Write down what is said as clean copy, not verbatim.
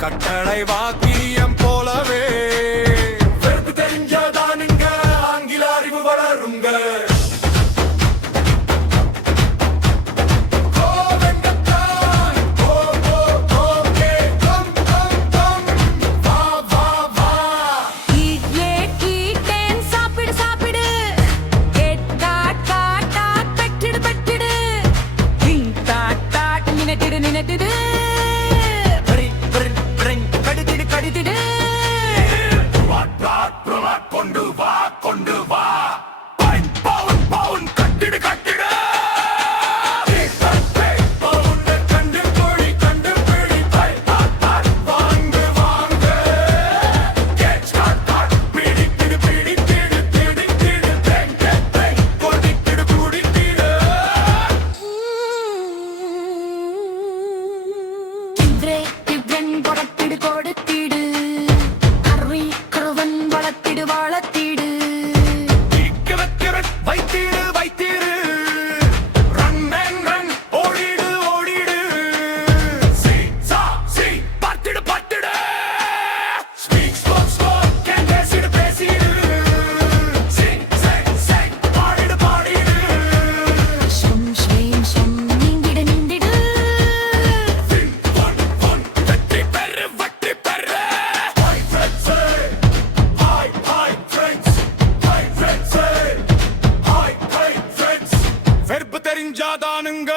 கட்டளை வாக்கியம் போலவே வெறுப்பு தெரிஞ்சாதானுங்க ஆங்கில அறிவு வளருங்க. கொண்டு வா பவுன் கட்டிடு கட்டிடு கண்டு கோழி கண்டு பிடி வாங்கு வாங்கு பிடித்திடு பிடித்திடு பிடித்திடு கொடித்திடு குடித்திடு கொடுத்திடு கொடுத்திடு அருவி கருவன் வளத்திடு வளத்திடு வைத்திடு வைத்திடு ரன் ரன் ஓடிடு ஓடிடு பார்த்திடு பார்த்திடு ஸ்பீக் ஸ்போக் கேன் பேசிடு பேசிடு சிங் பாடிடு பாடிடு சும் ஸ்வீம் சும் நீங்கிடு நீந்திடு வெற்றி பெறு வெற்றி பெறு hi friends hi hi friends hi friends வெறுப்பு தெரிஞ்சாதானுங்க